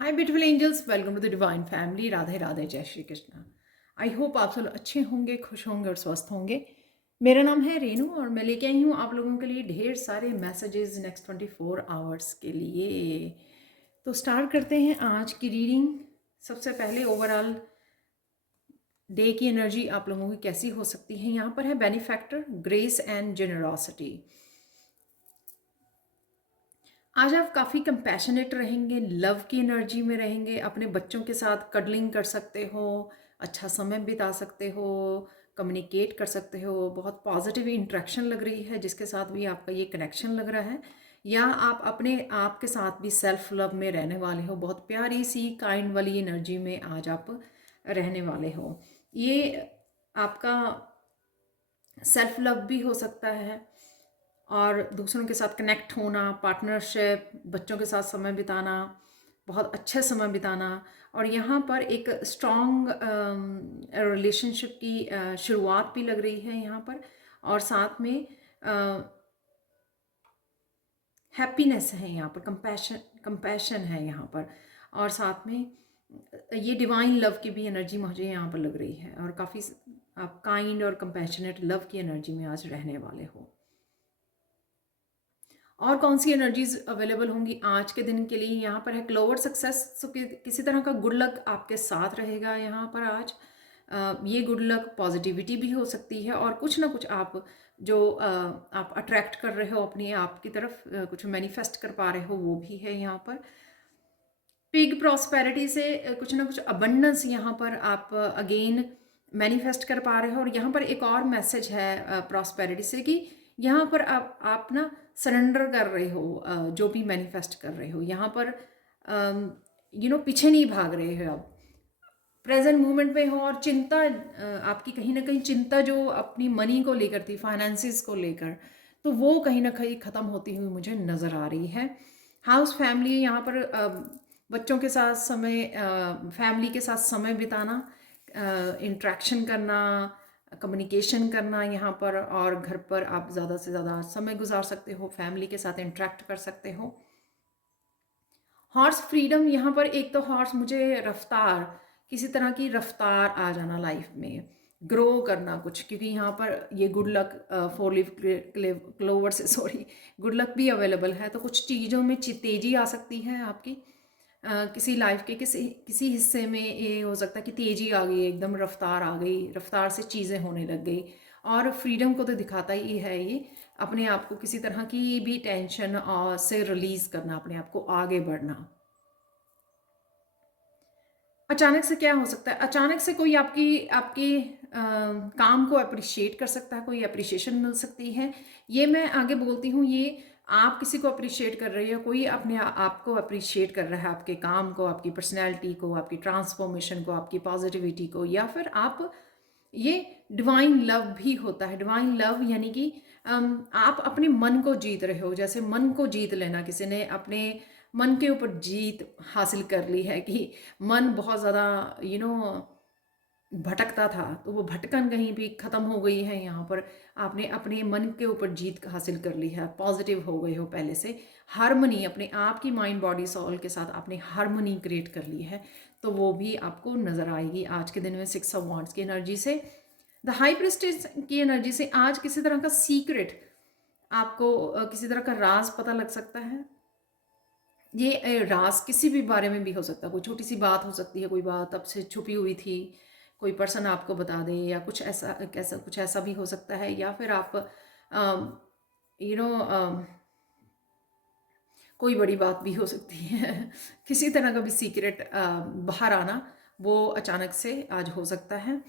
Hi beautiful angels, welcome to the divine family. Radhe Radhe, जय Shri Krishna. I hope आप सब अच्छे होंगे, खुश होंगे और स्वस्थ होंगे। मेरा नाम है रेनू और मैं लेके आई हूँ आप लोगों के लिए ढेर सारे मैसेजेस नेक्स्ट 24 आवर्स के लिए। तो स्टार्ट करते हैं आज की रीडिंग। सबसे पहले ओवरऑल डे की एनर्जी आप लोगों की कैसी हो सकती है। यहाँ पर है बेनिफैक्टर, ग्रेस एंड जेनरॉसिटी। आज आप काफ़ी कंपैशनेट रहेंगे, लव की एनर्जी में रहेंगे, अपने बच्चों के साथ कडलिंग कर सकते हो, अच्छा समय बिता सकते हो, कम्युनिकेट कर सकते हो। बहुत पॉजिटिव इंट्रैक्शन लग रही है जिसके साथ भी आपका ये कनेक्शन लग रहा है। या आप अपने आप के साथ भी सेल्फ लव में रहने वाले हो, बहुत प्यारी सी काइंड वाली एनर्जी में आज आप रहने वाले हो। ये आपका सेल्फ लव भी हो सकता है और दूसरों के साथ कनेक्ट होना, पार्टनरशिप, बच्चों के साथ समय बिताना, बहुत अच्छे समय बिताना। और यहाँ पर एक स्ट्रॉन्ग रिलेशनशिप की शुरुआत भी लग रही है यहाँ पर। और साथ में हैप्पीनेस है यहाँ पर, कंपैशन है यहाँ पर। और साथ में ये डिवाइन लव की भी एनर्जी मुझे यहाँ पर लग रही है। और काफ़ी आप काइंड और कंपैशनेट लव की एनर्जी में आज रहने वाले हो। और कौन सी एनर्जीज अवेलेबल होंगी आज के दिन के लिए। यहाँ पर है क्लोवर सक्सेस। सो किसी तरह का गुड लक आपके साथ रहेगा यहाँ पर आज। ये गुड लक पॉजिटिविटी भी हो सकती है और कुछ ना कुछ आप जो आप अट्रैक्ट कर रहे हो अपने आप की तरफ, कुछ मैनिफेस्ट कर पा रहे हो, वो भी है यहाँ पर। बिग प्रॉस्पेरिटी से कुछ ना कुछ अबंडेंस यहाँ पर आप अगेन मैनिफेस्ट कर पा रहे हो। और यहाँ पर एक और मैसेज है प्रॉस्पेरिटी से कि यहाँ पर आप ना सरेंडर कर रहे हो, जो भी मैनिफेस्ट कर रहे हो यहाँ पर। पीछे नहीं भाग रहे हो, आप प्रेजेंट मोमेंट में हो। और चिंता आपकी कहीं ना कहीं चिंता जो अपनी मनी को लेकर थी, फाइनेंसिस को लेकर, तो वो कहीं ना कहीं ख़त्म होती हुई मुझे नज़र आ रही है। हाउस फैमिली यहाँ पर बच्चों के साथ समय, फैमिली के साथ समय बिताना, इंट्रैक्शन करना, कम्युनिकेशन करना यहाँ पर। और घर पर आप ज़्यादा से ज़्यादा समय गुजार सकते हो, फैमिली के साथ इंट्रैक्ट कर सकते हो। हॉर्स फ्रीडम यहाँ पर, एक तो हॉर्स मुझे रफ्तार, किसी तरह की रफ्तार आ जाना लाइफ में, ग्रो करना कुछ, क्योंकि यहाँ पर ये good luck four leaf clover से सॉरी गुड लक भी अवेलेबल है। तो कुछ चीज़ों में तेज़ी आ सकती है आपकी, किसी लाइफ के किसी किसी हिस्से में ये हो सकता है कि तेज़ी आ गई, एकदम रफ्तार आ गई, रफ्तार से चीज़ें होने लग गई। और फ्रीडम को तो दिखाता ही है ये, अपने आप को किसी तरह की भी टेंशन और से रिलीज़ करना, अपने आप को आगे बढ़ना। अचानक से क्या हो सकता है, अचानक से कोई आपकी आपके काम को अप्रिशिएट कर सकता है, कोई अप्रिशिएशन मिल सकती है। ये मैं आगे बोलती हूँ, ये आप किसी को अप्रिशिएट कर रहे हो, कोई अपने आप को अप्रिशिएट कर रहा है, आपके काम को, आपकी पर्सनैलिटी को, आपकी ट्रांसफॉर्मेशन को, आपकी पॉजिटिविटी को। या फिर आप, ये डिवाइन लव भी होता है। डिवाइन लव यानी कि आप अपने मन को जीत रहे हो। जैसे मन को जीत लेना, किसी ने अपने मन के ऊपर जीत हासिल कर ली है कि मन बहुत ज़्यादा भटकता था, तो वो भटकन कहीं भी ख़त्म हो गई है। यहाँ पर आपने अपने मन के ऊपर जीत हासिल कर ली है, पॉजिटिव हो गए हो पहले से। हारमनी, अपने आप की माइंड बॉडी सोल के साथ आपने हारमनी क्रिएट कर ली है, तो वो भी आपको नज़र आएगी आज के दिन में 6 ऑफ वांड्स की एनर्जी से। द हाई प्रिस्टेस की एनर्जी से आज किसी तरह का सीक्रेट आपको, किसी तरह का राज पता लग सकता है। ये राज किसी भी बारे में भी हो सकता है, कोई छोटी सी बात हो सकती है, कोई बात अब से छुपी हुई थी, कोई पर्सन आपको बता दे, या कुछ ऐसा कुछ ऐसा भी हो सकता है। या फिर आप यू नो कोई बड़ी बात भी हो सकती है किसी तरह का भी सीक्रेट बाहर आना, वो अचानक से आज हो सकता है।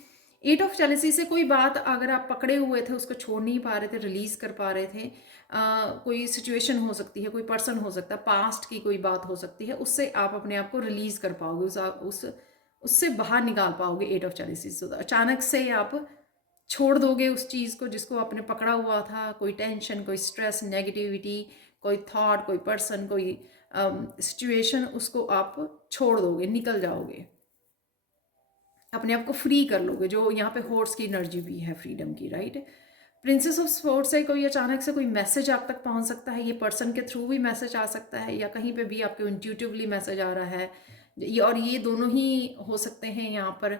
8 ऑफ जेलेसी से कोई बात अगर आप पकड़े हुए थे, उसको छोड़ नहीं पा रहे थे, रिलीज कर पा रहे थे, कोई सिचुएशन हो सकती है, कोई पर्सन हो सकता है, पास्ट की कोई बात हो सकती है, उससे आप अपने आप को रिलीज कर पाओगे, उससे बाहर निकाल पाओगे 8 ऑफ जेलेसी से। तो अचानक से आप छोड़ दोगे उस चीज़ को जिसको आपने पकड़ा हुआ था, कोई टेंशन, कोई स्ट्रेस, नेगेटिविटी, कोई थॉट, कोई पर्सन, कोई सिचुएशन, उसको आप छोड़ दोगे, निकल जाओगे, अपने आप को फ्री कर लोगे। जो यहाँ पे हॉर्स की एनर्जी भी है, फ्रीडम की, राइट। प्रिंसेस ऑफ स्वॉर्ड से कोई अचानक से कोई मैसेज आप तक पहुँच सकता है, ये पर्सन के थ्रू भी मैसेज आ सकता है, या कहीं पे भी आपको इंट्यूटिवली मैसेज आ रहा है, और ये दोनों ही हो सकते हैं यहाँ पर,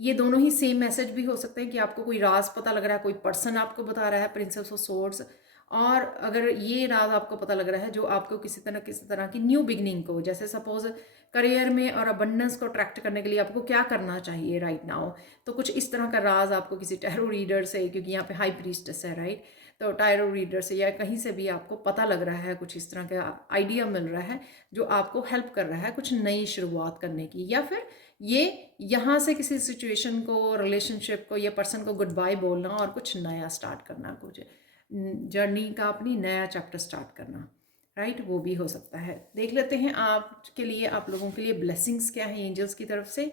ये दोनों ही सेम मैसेज भी हो सकते हैं कि आपको कोई राज पता लग रहा है, कोई पर्सन आपको बता रहा है, प्रिंसेस ऑफ सोर्ड्स। और अगर ये राज आपको पता लग रहा है जो आपको किसी तरह की न्यू बिगनिंग को, जैसे सपोज करियर में और अबंडेंस को अट्रैक्ट करने के लिए आपको क्या करना चाहिए राइट नाउ, तो कुछ इस तरह का राज आपको किसी टैरो रीडर से, क्योंकि यहाँ पे हाई प्रीस्टेस है राइट, तो टैरो रीडर से या कहीं से भी आपको पता लग रहा है, कुछ इस तरह का आइडिया मिल रहा है जो आपको हेल्प कर रहा है कुछ नई शुरुआत करने की, या फिर ये यहाँ से किसी सिचुएशन को, रिलेशनशिप को या पर्सन को गुड बाय बोलना और कुछ नया स्टार्ट करना, कुछ जर्नी का अपनी नया चैप्टर स्टार्ट करना राइट, वो भी हो सकता है। देख लेते हैं आपके लिए, आप लोगों के लिए ब्लेसिंग्स क्या है एंजल्स की तरफ से।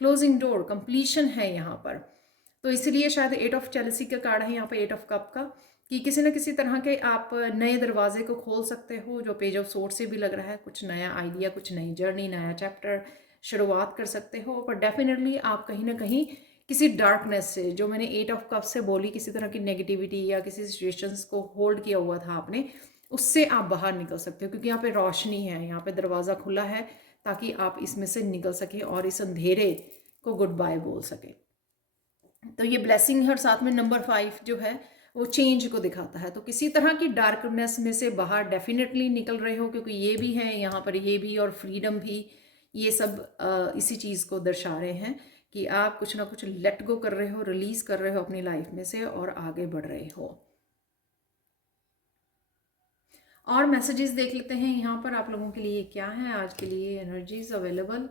क्लोजिंग डोर, कंप्लीशन है यहाँ पर, तो इसलिए शायद 8 ऑफ जेलसी का कार्ड है यहाँ पे, 8 ऑफ कप का, कि किसी न किसी तरह के आप नए दरवाजे को खोल सकते हो, जो पेज ऑफ सोर्ड से भी लग रहा है, कुछ नया आइडिया, कुछ नई जर्नी, नया चैप्टर शुरुआत कर सकते हो। पर डेफिनेटली आप कहीं ना कहीं किसी डार्कनेस से, जो मैंने 8 ऑफ कप से बोली, किसी तरह की नेगेटिविटी या किसी सिचुएशंस को होल्ड किया हुआ था आपने, उससे आप बाहर निकल सकते हो, क्योंकि यहाँ पे रोशनी है, यहाँ पे दरवाज़ा खुला है ताकि आप इसमें से निकल सके और इस अंधेरे को गुड बाय बोल सके। तो ये ब्लेसिंग है, और साथ में नंबर 5 जो है वो चेंज को दिखाता है, तो किसी तरह की डार्कनेस में से बाहर डेफिनेटली निकल रहे हो, क्योंकि ये भी है यहाँ पर, ये भी और फ्रीडम भी, ये सब इसी चीज़ को दर्शा रहे हैं कि आप कुछ ना कुछ लेट गो कर रहे हो, रिलीज कर रहे हो अपनी लाइफ में से और आगे बढ़ रहे हो। और मैसेजेस देख लेते हैं यहाँ पर आप लोगों के लिए क्या है आज के लिए एनर्जीज अवेलेबल।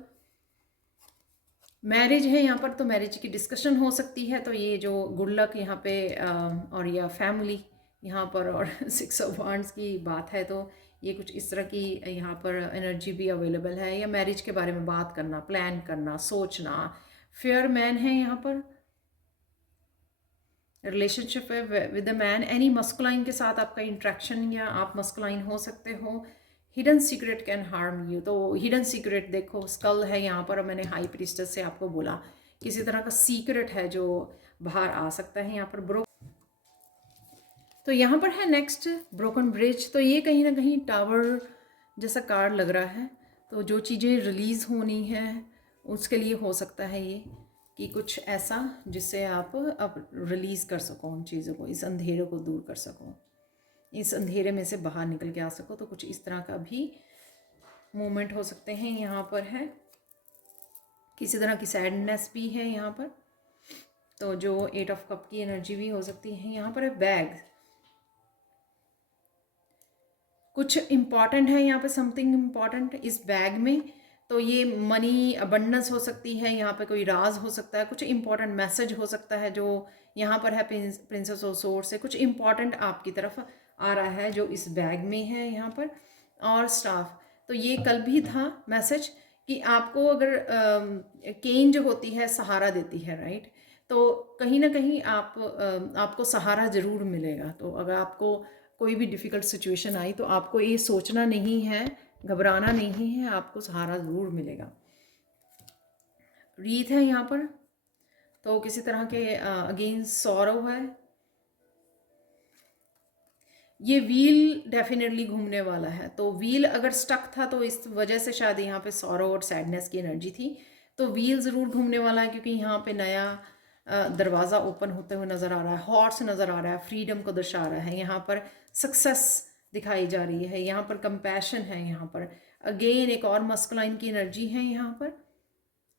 मैरिज है यहाँ पर, तो मैरिज की डिस्कशन हो सकती है, तो ये जो गुड लक यहाँ पे और या फैमिली यहाँ पर और 6 ऑफ वांड्स की बात है, तो ये कुछ इस तरह की यहाँ पर एनर्जी भी अवेलेबल है, या मैरिज के बारे में बात करना, प्लान करना, सोचना। फेयर मैन है यहाँ पर, relationship with the man, any masculine के साथ आपका इंट्रैक्शन, या आप मस्कुलाइन हो सकते हो। Hidden secret can harm you, तो हिडन सीक्रेट देखो, स्कल है यहाँ पर, और मैंने हाई प्रीस्टेस से आपको बोला किसी तरह का सीक्रेट है जो बाहर आ सकता है यहाँ पर। तो यहाँ पर है नेक्स्ट ब्रोकन ब्रिज, तो ये कहीं ना कहीं टावर जैसा कार्ड लग रहा है, तो जो चीज़ें रिलीज़ होनी है उसके लिए हो सकता है ये, कि कुछ ऐसा जिससे आप अब रिलीज़ कर सको उन चीज़ों को, इस अंधेरे को दूर कर सको, इस अंधेरे में से बाहर निकल के आ सको, तो कुछ इस तरह का भी मोमेंट हो सकते हैं। यहाँ पर है किसी तरह की सैडनेस भी है यहाँ पर, तो जो 8 ऑफ कप की एनर्जी भी हो सकती है। यहाँ पर है बैग, कुछ इम्पॉर्टेंट है यहाँ पे, समथिंग इम्पॉर्टेंट इस बैग में, तो ये मनी अबंडेंस हो सकती है, यहाँ पे कोई राज हो सकता है, कुछ इम्पॉर्टेंट मैसेज हो सकता है जो यहाँ पर है प्रिंसेस ऑफ सोर्ड से, कुछ इम्पॉर्टेंट आपकी तरफ आ रहा है जो इस बैग में है यहाँ पर। और स्टाफ, तो ये कल भी था मैसेज कि आपको अगर केन जो होती है सहारा देती है राइट, तो कहीं ना कहीं आपको सहारा ज़रूर मिलेगा। तो अगर आपको कोई भी डिफ़िकल्ट सिचुएशन आई तो आपको ये सोचना नहीं है, घबराना नहीं है, आपको सहारा ज़रूर मिलेगा। रीत है यहाँ पर, तो किसी तरह के अगेंस्ट सॉरो है। ये व्हील डेफिनेटली घूमने वाला है, तो व्हील अगर स्टक था तो इस वजह से शायद यहाँ पे सॉरो और सैडनेस की एनर्जी थी, तो व्हील ज़रूर घूमने वाला है, क्योंकि यहाँ पे नया दरवाज़ा ओपन होते हुए नज़र आ रहा है, हॉर्स नज़र आ रहा है, फ्रीडम को दर्शा रहा है, यहाँ पर सक्सेस दिखाई जा रही है, यहाँ पर कंपैशन है, यहाँ पर अगेन एक और मस्कुलाइन की एनर्जी है यहाँ पर,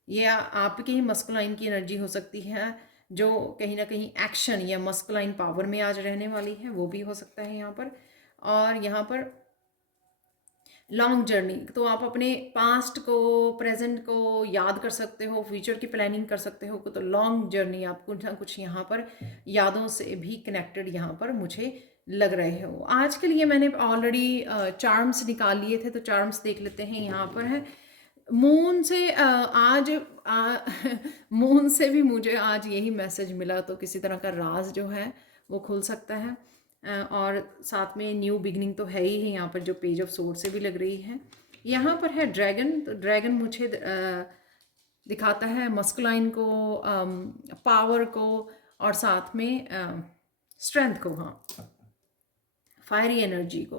या आपके ही मस्कुलाइन की एनर्जी हो सकती है जो कहीं ना कहीं एक्शन या मस्कुलाइन पावर में आज रहने वाली है, वो भी हो सकता है यहाँ पर। और यहाँ पर लॉन्ग जर्नी, तो आप अपने पास्ट को, प्रेजेंट को याद कर सकते हो, फ्यूचर की प्लानिंग कर सकते हो, तो लॉन्ग जर्नी आप कुछ ना कुछ यहाँ पर यादों से भी कनेक्टेड यहाँ पर मुझे लग रहे हो। आज के लिए मैंने ऑलरेडी चार्म्स निकाल लिए थे, तो चार्म्स देख लेते हैं। यहाँ पर है मून से मून से भी मुझे आज यही मैसेज मिला, तो किसी तरह का राज जो है वो खुल सकता है, और साथ में न्यू बिगनिंग तो है ही है यहाँ पर, जो पेज ऑफ सोर्ड से भी लग रही है। यहाँ पर है ड्रैगन, तो ड्रैगन मुझे दिखाता है मस्कुलाइन को, पावर को, और साथ में स्ट्रेंथ को, हाँ फायरी एनर्जी को।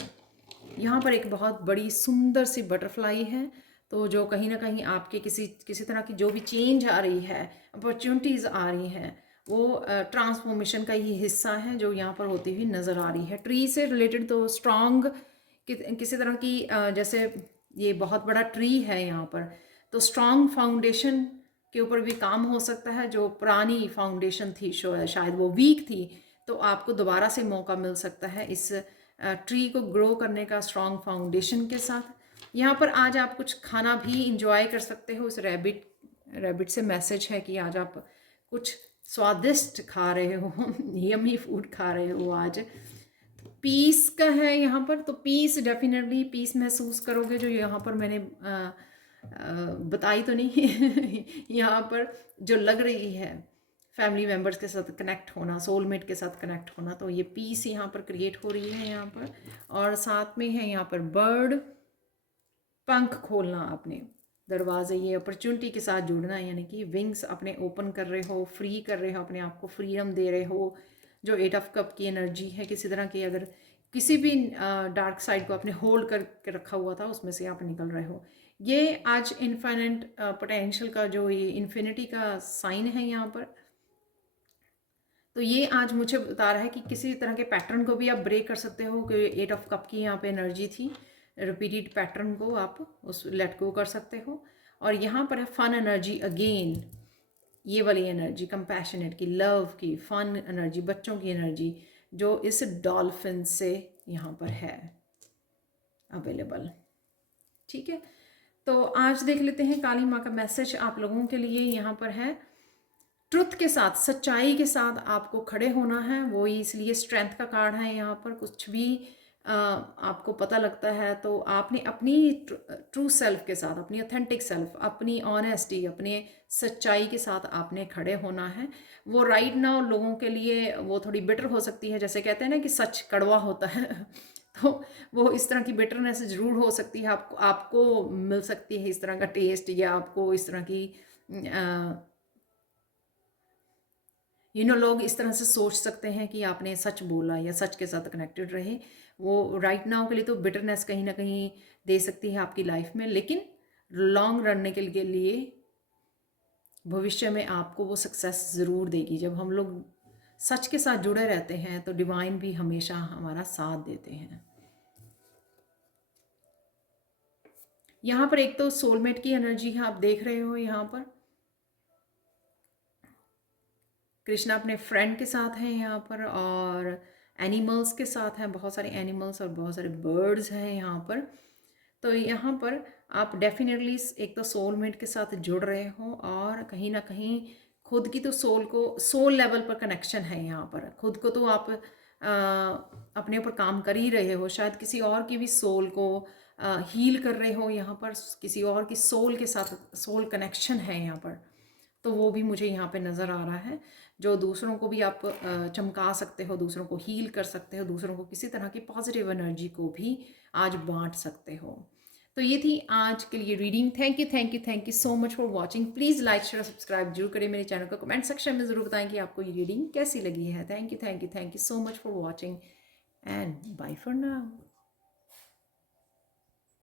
यहाँ पर एक बहुत बड़ी सुंदर सी बटरफ्लाई है, तो जो कहीं ना कहीं आपके किसी किसी तरह की जो भी चेंज आ रही है, अपॉर्चुनिटीज़ आ रही हैं, वो ट्रांसफॉर्मेशन का ही हिस्सा है जो यहाँ पर होती हुई नज़र आ रही है। ट्री से रिलेटेड तो स्ट्रॉन्ग किसी तरह की जैसे ये बहुत बड़ा ट्री है यहाँ पर, तो स्ट्रॉन्ग फाउंडेशन के ऊपर भी काम हो सकता है। जो पुरानी फाउंडेशन थी शायद वो वीक थी, तो आपको दोबारा से मौका मिल सकता है इस ट्री को ग्रो करने का स्ट्रॉन्ग फाउंडेशन के साथ। यहाँ पर आज आप कुछ खाना भी इंजॉय कर सकते हो। इस रैबिट से मैसेज है कि आज आप कुछ स्वादिष्ट खा रहे हो, यमी फूड खा रहे हो आज। पीस का है यहाँ पर, तो पीस डेफिनेटली पीस महसूस करोगे, जो यहाँ पर मैंने बताई तो नहीं यहाँ पर जो लग रही है फैमिली मेम्बर्स के साथ कनेक्ट होना, सोलमेट के साथ कनेक्ट होना, तो ये पीस यहाँ पर क्रिएट हो रही है यहाँ पर। और साथ में है यहाँ पर बर्ड, पंख खोलना अपने दरवाजे, ये अपॉर्चुनिटी के साथ जुड़ना, यानी कि विंग्स अपने ओपन कर रहे हो, फ्री कर रहे हो, अपने आप को फ्रीडम दे रहे हो। जो 8 ऑफ कप की एनर्जी है, किसी तरह की अगर किसी भी डार्क साइड को आपने होल्ड करके रखा हुआ था, उसमें से आप निकल रहे हो। ये आज इन्फिनिट पोटेंशियल का जो ये इन्फिनिटी का साइन है यहाँ पर, तो ये आज मुझे बता रहा है कि किसी तरह के पैटर्न को भी आप ब्रेक कर सकते हो। कि 8 ऑफ कप की यहाँ पे एनर्जी थी, रिपीटेड पैटर्न को आप उस लेट गो कर सकते हो। और यहाँ पर है फन एनर्जी अगेन, ये वाली एनर्जी कंपैशनेट की, लव की, फन एनर्जी, बच्चों की एनर्जी, जो इस डॉल्फिन से यहाँ पर है अवेलेबल। ठीक है, तो आज देख लेते हैं काली माँ का मैसेज आप लोगों के लिए। यहाँ पर है ट्रुथ के साथ, सच्चाई के साथ आपको खड़े होना है, वो इसलिए स्ट्रेंथ का कार्ड है यहाँ पर। कुछ भी आपको पता लगता है तो आपने अपनी ट्रू सेल्फ के साथ, अपनी ऑथेंटिक सेल्फ, अपनी ऑनेस्टी, अपने सच्चाई के साथ आपने खड़े होना है। वो राइट नाउ लोगों के लिए वो थोड़ी बिटर हो सकती है, जैसे कहते हैं ना कि सच कड़वा होता है तो वो इस तरह की बिटरनेस जरूर हो सकती है, आपको मिल सकती है इस तरह का टेस्ट, या आपको इस तरह की लोग इस तरह से सोच सकते हैं कि आपने सच बोला या सच के साथ कनेक्टेड रहे। वो राइट नाउ के लिए तो बिटरनेस कहीं ना कहीं दे सकती है आपकी लाइफ में, लेकिन लॉन्ग रन के लिए भविष्य में आपको वो सक्सेस ज़रूर देगी। जब हम लोग सच के साथ जुड़े रहते हैं तो डिवाइन भी हमेशा हमारा साथ देते हैं। यहाँ पर एक तो सोलमेट की एनर्जी है, आप देख रहे हो यहाँ पर कृष्णा अपने फ्रेंड के साथ हैं यहाँ पर, और एनिमल्स के साथ हैं, बहुत सारे एनिमल्स और बहुत सारे बर्ड्स हैं यहाँ पर। तो यहाँ पर आप डेफिनेटली एक तो सोलमेट के साथ जुड़ रहे हो, और कहीं ना कहीं खुद की तो सोल लेवल पर कनेक्शन है यहाँ पर। खुद को तो आप अपने ऊपर काम कर ही रहे हो, शायद किसी और की भी सोल को हील कर रहे हो यहाँ पर, किसी और की सोल के साथ सोल कनेक्शन है यहाँ पर, तो वो भी मुझे यहाँ पे नज़र आ रहा है। जो दूसरों को भी आप चमका सकते हो, दूसरों को हील कर सकते हो, दूसरों को किसी तरह की पॉजिटिव एनर्जी को भी आज बांट सकते हो। तो ये थी आज के लिए reading. Thank you so much for watching. Please like share subscribe जरूर करें मेरे चैनल को। कमेंट सेक्शन में ज़रूर बताएं कि आपको ये रीडिंग कैसी लगी है। Thank you so much for watching and bye for now.